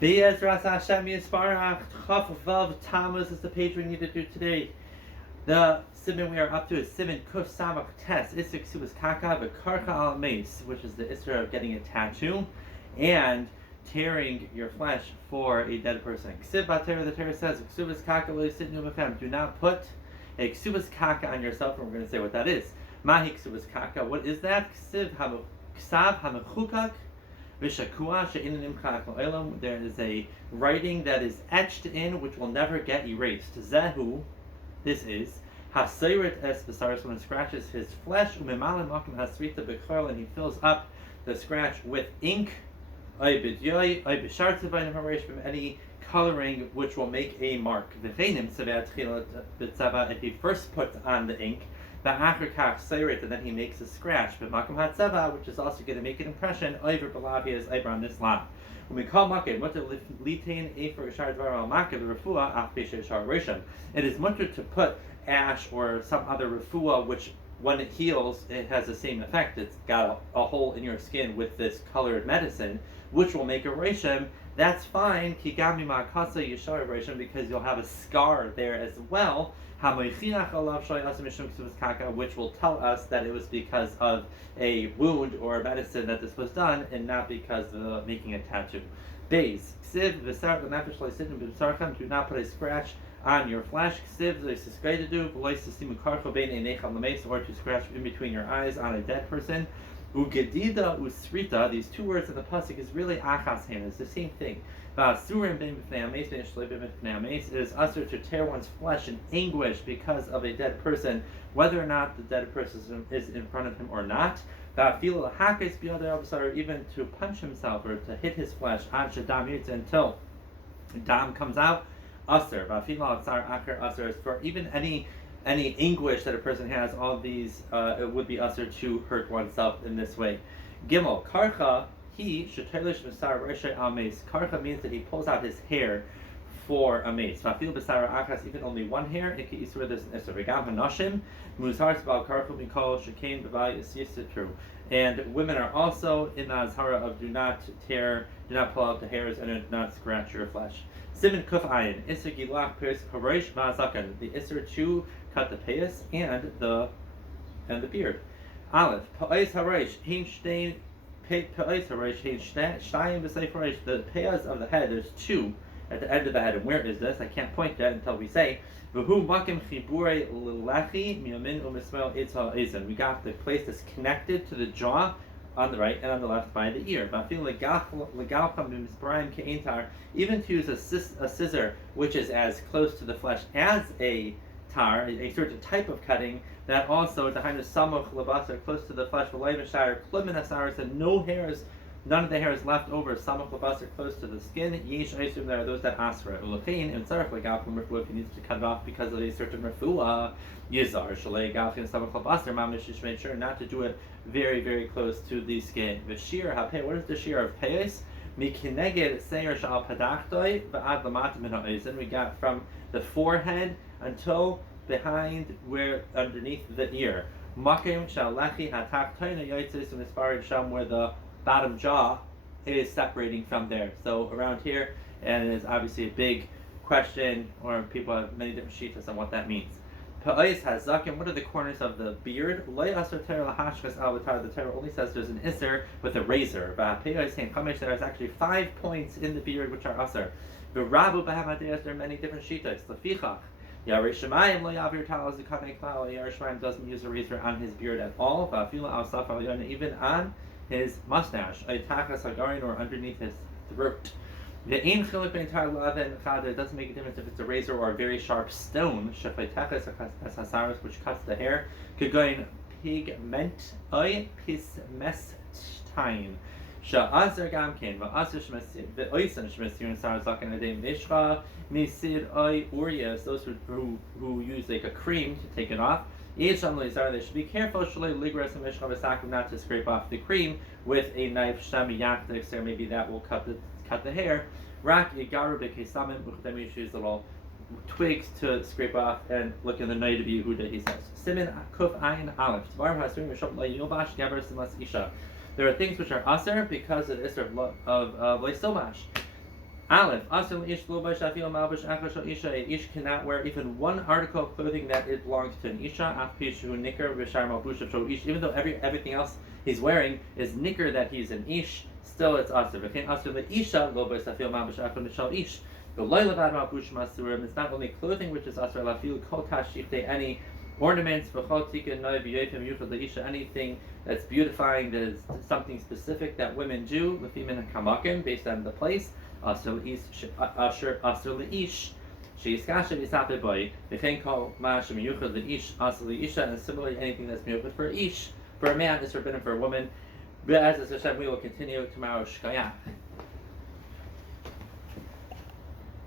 Be'ezras Hashem Yisparach Chaf Vav Tamuz is the page we need to do today. The Siman we are up to is Siman Kuf Samach Tes Isik Subas Kaka V'Karcha Al Mace, which is the Isra of getting a tattoo and tearing your flesh for a dead person. Ksiv Bater, the Torah says, Ksubas Kaka Lo Yisitnu B'Chem. Do not put a Ksubas Kaka on yourself, and we're going to say what that is. Mahi Ksubas Kaka. What is that? Ksiv Ksav Hamechukak. There is a writing that is etched in which will never get erased. Zehu, this is Hasirit es Besaris, when it scratches his flesh, and he fills up the scratch with ink, any coloring which will make a mark. If he first puts on the ink, and then he makes a scratch, but makom hatzava, which is also going to make an impression, over balavi is ibram nislam. When we call makim, mutter litain efer shar dvar al makim refuah af b'shei shar rishon. It is mutter to put ash or some other refuah, which when it heals, it has the same effect. It's got a hole in your skin with this colored medicine, which will make a rishon. That's fine, kigami ma'akasa yishar rishon, because you'll have a scar there as well. Which will tell us that it was because of a wound or a medicine that this was done, and not because of making a tattoo. Bays. Do not put a scratch on your flesh. Or to scratch in between your eyes on a dead person. Ugedida usrita, these two words in the pasuk is really achas hand. It's the same thing. It is usher to tear one's flesh in anguish because of a dead person, whether or not the dead person is in front of him or not. Or even to punch himself or to hit his flesh until dam comes out. Usher. For even any anguish that a person has, all of these, it would be usher to hurt oneself in this way. Gimel, karcha, karcha means that he pulls out his hair for a mace. Even only one hair, there's an and women are also in the azhara of do not pull out the hairs and do not scratch your flesh. Siman kuf ayin, iser gilach peis harosh va'zakan, the iser to cut the payas and the beard. Aleph, pa'is harosh, hein shtein, pa'is harosh, hein shtayim v'seif harosh, the payas of the head, there's two at the end of the head. And where is this? I can't point to it until we say, v'hu makim chibure l'lechi miyamin u'mismel itzal ezen. We got the place that's connected to the jaw on the right and on the left by the ear. Even to use a scissor, which is as close to the flesh as a tar, a certain type of cutting, that also behind the samuch labasar, close to the flesh, and none of the hair is left over. Samuch labasar, close to the skin. Yesh aisum, there are those that asra. Ulachein and tzarich legafim refuah, if he needs to cut it off because of a certain refuah. Yizar shalei gafim samuch labasar. Mamish is made sure not to do it very, very close to the skin. V'shir hapei. What is the shear of payas? Mikineged seir shal padachtoi v'ad lamata min ha'ozen. We got from the forehead until behind, where underneath the ear. Makim shal lechi hatachtoina yotzis u'misparid sham, where the bottom jaw is separating from there. So around here, and it is obviously a big question, or people have many different sheets on what that means. Pa'is hazakim, what are the corners of the beard? The Torah only says there's an iser with a razor. There is actually 5 points in the beard which are aser. There are many different shitas. Yarishamayim doesn't use a razor on his beard at all. Even on his mustache, or underneath his throat. It doesn't make a difference if it's a razor or a very sharp stone, which cuts the hair. Pigment pismestein. Those who use like a cream to take it off. They should be careful not to scrape off the cream with a knife. Or maybe that will cut the hair. Then we use little twigs to scrape off and look in the night of Yehuda, he says. Siman kuf ayin aleph. There are things which are aser because of the isser of loisomash. Aleph, Asr ish lo b'shafil malbush achashal isha. A ish cannot wear even one article of clothing that it belongs to an isha. Af pishu nicker v'shar malbush of ish. Even though everything else he's wearing is nicker that he's an ish, still it's asr. V'chein asr leisha lo b'shafil malbush achashal ish. The loy levad malbush masurim. It's not only clothing which is asr lafil kol kashichte, any ornaments, anything that's beautifying, that is something specific that women do, based on the place. Asr leish, sheiskasha v'isapeh boy, v'chein kol ma shemiyuchad leish, asr leisha, and similarly anything that's miyuchad for ish. For a man is forbidden for a woman. But as Hashem, we will continue tomorrow. Shkayach.